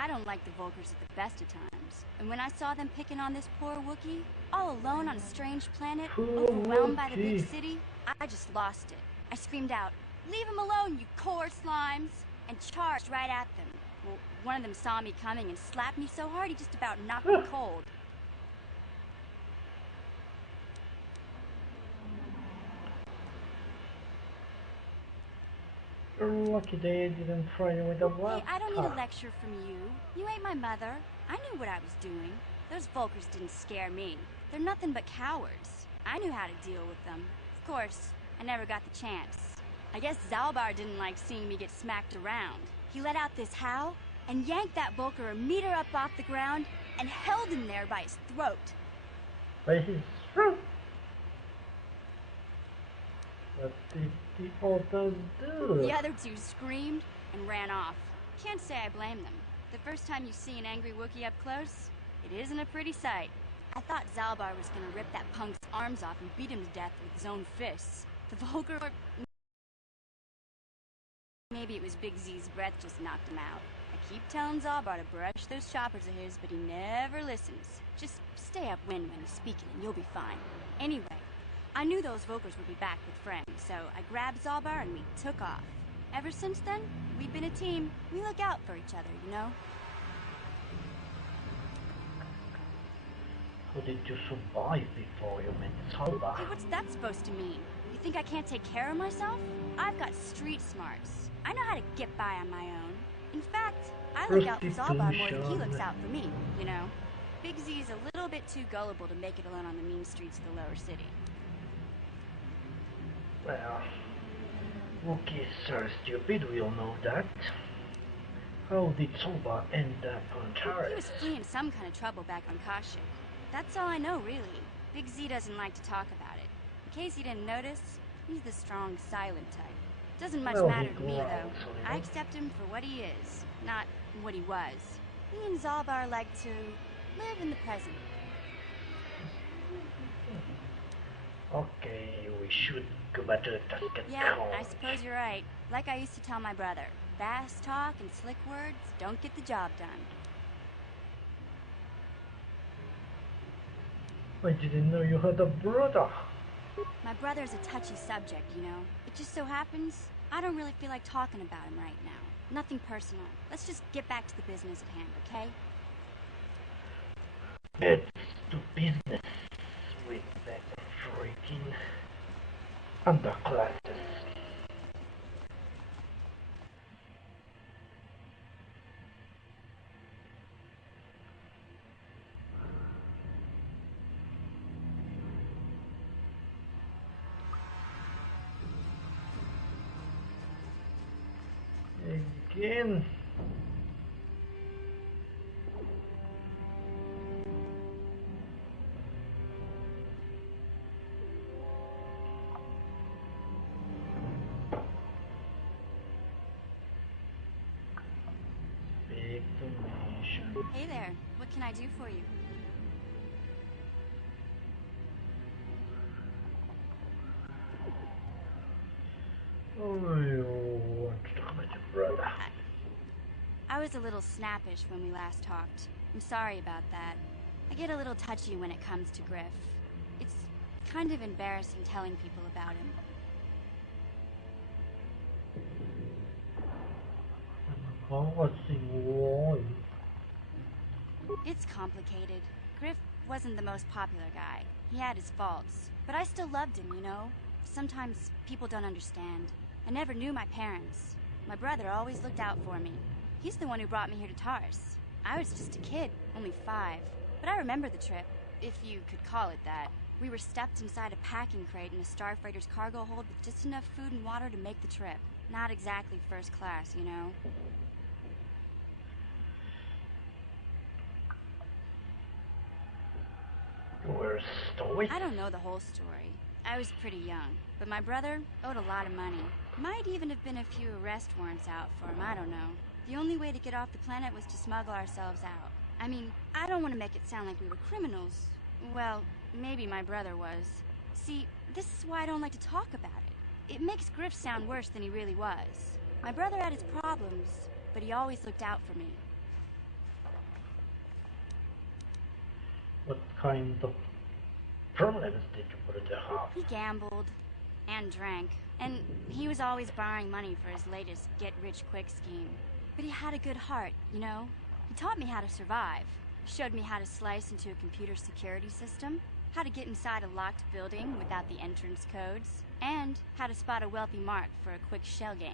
I don't like the Volkers at the best of times. And when I saw them picking on this poor Wookiee, all alone on a strange planet, overwhelmed by the big city, I just lost it. I screamed out, "Leave him alone, you core slimes!" and charged right at them. Well, one of them saw me coming and slapped me so hard he just about knocked me cold. You're lucky they didn't throw you with a laptop. Hey, I don't need a lecture from you. You ain't my mother. I knew what I was doing. Those Volkers didn't scare me. They're nothing but cowards. I knew how to deal with them. Of course, I never got the chance. I guess Zalbar didn't like seeing me get smacked around. He let out this howl and yanked that Volker a meter up off the ground and held him there by his throat. By his throat? What did the others do? The other two screamed and ran off. Can't say I blame them. The first time you see an angry Wookiee up close, it isn't a pretty sight. I thought Zalbar was gonna rip that punk's arms off and beat him to death with his own fists. The Volker... Maybe it was Big Z's breath just knocked him out. I keep telling Zalbar to brush those choppers of his, but he never listens. Just stay upwind when he's speaking and you'll be fine. Anyway, I knew those Volkers would be back with friends, so I grabbed Zalbar and we took off. Ever since then, we've been a team. We look out for each other, you know? How did you survive before you met Zalbar? Hey, what's that supposed to mean? You think I can't take care of myself? I've got street smarts. I know how to get by on my own. In fact, I look out for Zalbar more than he looks out for me, you know? Big Z's a little bit too gullible to make it alone on the mean streets of the lower city. Well, Wookiees are stupid, we all know that. How did Zalbar end up on Taris? He was fleeing some kind of trouble back on Kashyyyk. That's all I know, really. Big Z doesn't like to talk about it. In case you didn't notice, he's the strong, silent type. Doesn't much matter to me, though. I accept him for what he is, not what he was. Me and Zalbar like to live in the present. Okay, we should go back to the Tusken Yeah, Court. I suppose you're right. Like I used to tell my brother, fast talk and slick words don't get the job done. I didn't know you had a brother. My brother's a touchy subject, you know. It just so happens, I don't really feel like talking about him right now. Nothing personal. Let's just get back to the business at hand, okay? Let's do business with that freaking underclasses. Again. Big donation. Hey there, what can I do for you? Oh, you want to talk about your brother? I was a little snappish when we last talked. I'm sorry about that. I get a little touchy when it comes to Griff. It's kind of embarrassing telling people about him. It's complicated. Griff wasn't the most popular guy. He had his faults. But I still loved him, you know? Sometimes people don't understand. I never knew my parents. My brother always looked out for me. He's the one who brought me here to Taris. I was just a kid, only 5. But I remember the trip, if you could call it that. We were stuffed inside a packing crate in a starfreighter's cargo hold with just enough food and water to make the trip. Not exactly first class, you know? You were stoic? I don't know the whole story. I was pretty young, but my brother owed a lot of money. Might even have been a few arrest warrants out for him, I don't know. The only way to get off the planet was to smuggle ourselves out. I mean, I don't want to make it sound like we were criminals. Well, maybe my brother was. See, this is why I don't like to talk about it. It makes Griff sound worse than he really was. My brother had his problems, but he always looked out for me. What kind of problems did your brother have? He gambled and drank, and he was always borrowing money for his latest get-rich-quick scheme. But he had a good heart, you know? He taught me how to survive, showed me how to slice into a computer security system, how to get inside a locked building without the entrance codes, and how to spot a wealthy mark for a quick shell game.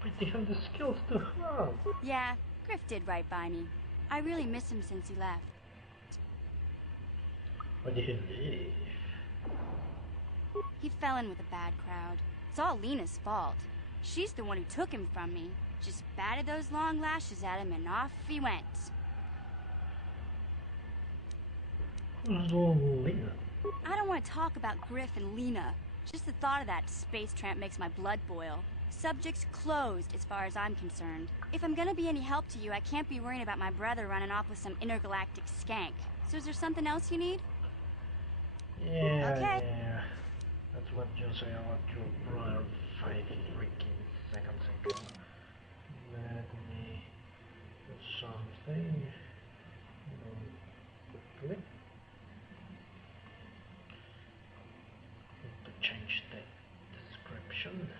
Pretty handy skills to have. Yeah, Griff did right by me. I really miss him since he left. Why did he leave? He fell in with a bad crowd. It's all Lena's fault. She's the one who took him from me. Just batted those long lashes at him and off he went. Who's Lena? I don't want to talk about Griff and Lena. Just the thought of that space tramp makes my blood boil. Subject's closed as far as I'm concerned. If I'm gonna be any help to you, I can't be worrying about my brother running off with some intergalactic skank. So is there something else you need? Yeah, okay. Yeah. That's what you say about your brother 5 freaking seconds ago. Let me do something quickly. Need to change the description.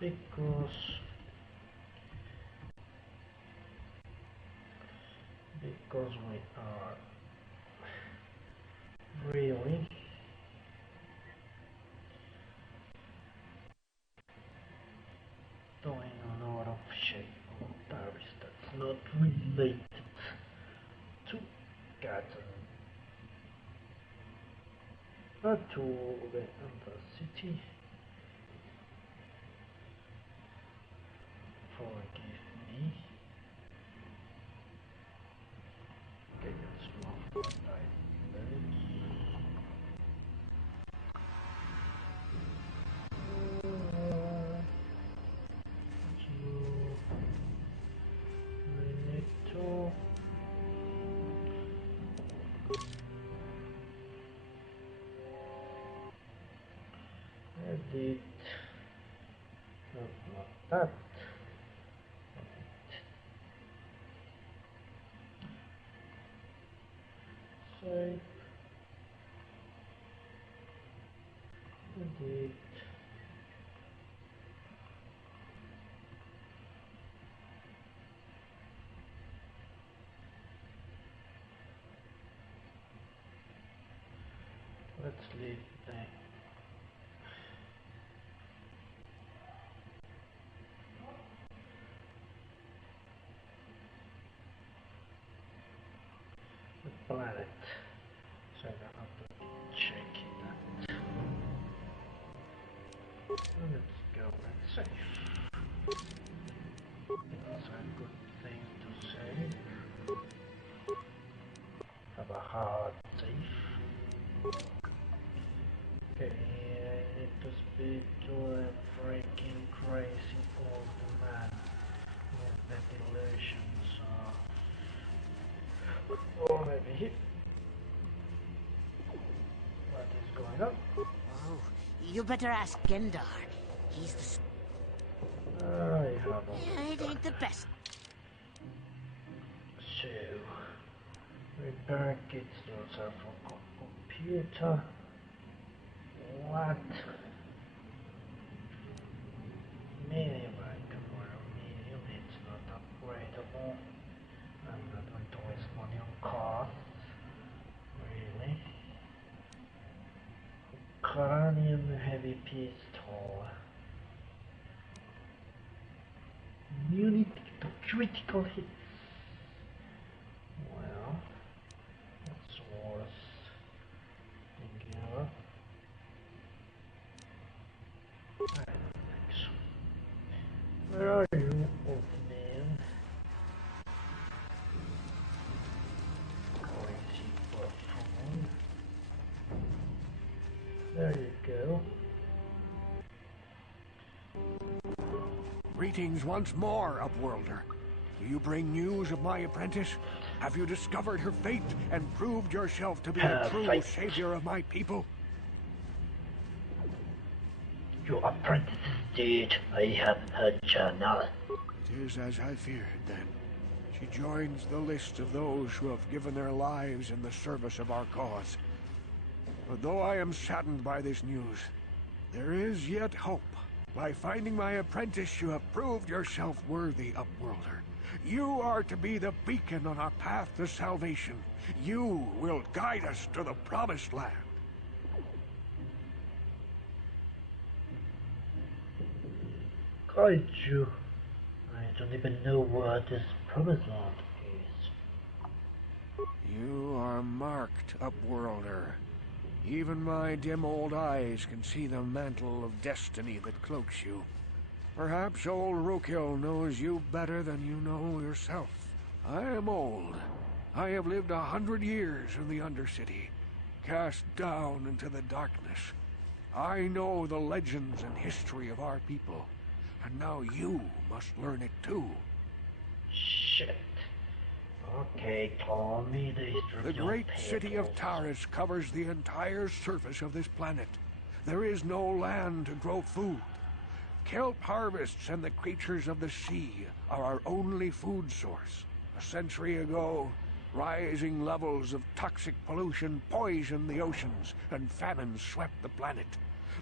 Because we are really doing a lot of shit on Taris that's not related to Gotham, but to the city. Forgive me. Okay, that's wrong. Edit. No, not that. Save. Edit. Let's leave the planet, so I don't have to check that. Let's go and save. That's a good thing to say. Have a hard save. Okay, I need to speak to a freaking crazy old man with the delusions of... Oh, maybe he... What is going on? Oh, you better ask Gendar. He's the... I have Yeah, it ain't the best. So, repair kits yourself from computer. What? Medium, I can wear a medium, it's not upgradable. I'm not going to waste money on costs. Really? Cranium heavy pistol. Immunity to critical hits. Well, that's worth thinking about. I don't think so. Where are you, old man? Crazy buffoon. There you go. Greetings once more, Upworlder. Do you bring news of my apprentice? Have you discovered her fate and proved yourself to be a true savior of my people? Your apprentice is dead. I have her journal. It is as I feared, then. She joins the list of those who have given their lives in the service of our cause. But though I am saddened by this news, there is yet hope. By finding my apprentice, you have proved yourself worthy, Upworlder. You are to be the beacon on our path to salvation. You will guide us to the Promised Land. Guide you? I don't even know what this Promised Land is. You are marked, Upworlder. Even my dim old eyes can see the mantle of destiny that cloaks you. Perhaps old Rookhill knows you better than you know yourself. I am old. I have lived 100 years in the Undercity, cast down into the darkness. I know the legends and history of our people, and now you must learn it too. Shit. Okay, tell me the history of The your great city of people. Taris covers the entire surface of this planet. There is no land to grow food. Kelp harvests and the creatures of the sea are our only food source. A century ago, rising levels of toxic pollution poisoned the oceans, and famine swept the planet.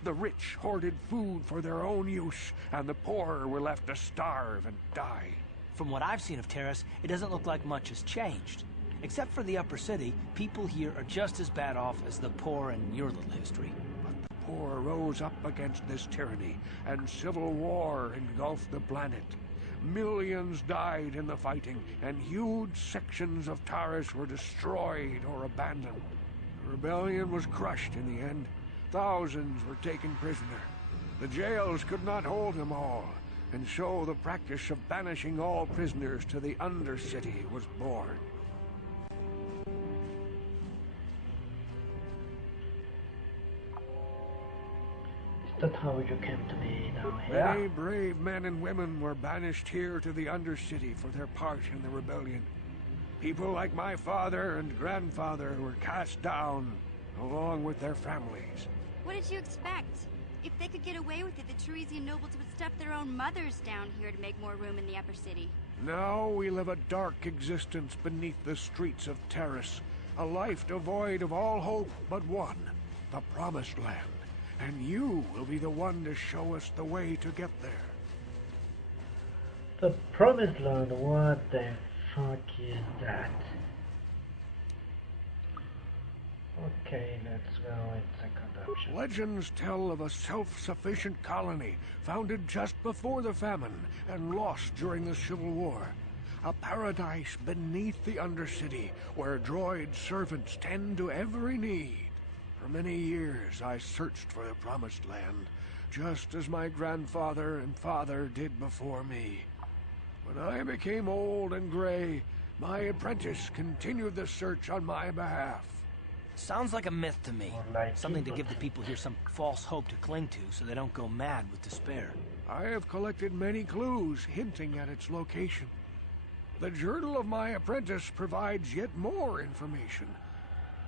The rich hoarded food for their own use, and the poor were left to starve and die. From what I've seen of Taris, it doesn't look like much has changed. Except for the upper city, people here are just as bad off as the poor in your little history. But the poor rose up against this tyranny, and civil war engulfed the planet. Millions died in the fighting, and huge sections of Taris were destroyed or abandoned. The rebellion was crushed in the end. Thousands were taken prisoner. The jails could not hold them all, and so the practice of banishing all prisoners to the Undercity was born. Is that how you came to be down here? Many brave men and women were banished here to the Undercity for their part in the rebellion. People like my father and grandfather were cast down, along with their families. What did you expect? If they could get away with it, the Teresian nobles would stuff their own mothers down here to make more room in the upper city. Now we live a dark existence beneath the streets of Taris, a life devoid of all hope but one, the Promised Land. And you will be the one to show us the way to get there. The Promised Land, what the fuck is that? Okay, let's go with second option. Legends tell of a self-sufficient colony founded just before the famine and lost during the Civil War. A paradise beneath the Undercity where droid servants tend to every need. For many years I searched for the Promised Land, just as my grandfather and father did before me. When I became old and gray, my apprentice continued the search on my behalf. Sounds like a myth to me. Or like Something to it, give the people here some false hope to cling to so they don't go mad with despair. I have collected many clues hinting at its location. The journal of my apprentice provides yet more information.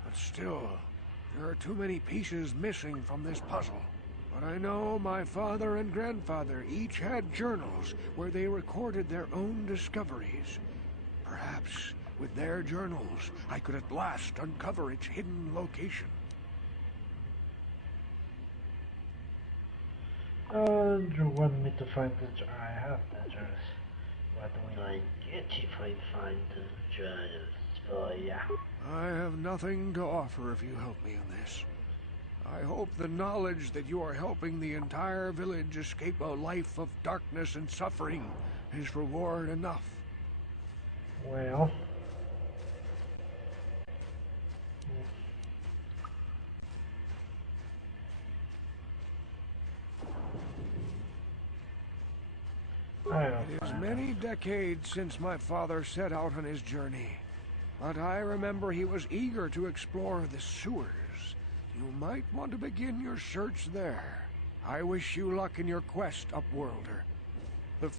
But still, there are too many pieces missing from this puzzle. But I know my father and grandfather each had journals where they recorded their own discoveries. Perhaps with their journals, I could at last uncover its hidden location. And you want me to find the I have the journals. What will I get if I find the journals for ya? I have nothing to offer if you help me in this. I hope the knowledge that you are helping the entire village escape a life of darkness and suffering is reward enough. Well, It is many decades since my father set out on his journey, but I remember he was eager to explore the sewers. You might want to begin your search there. I wish you luck in your quest, Upworlder.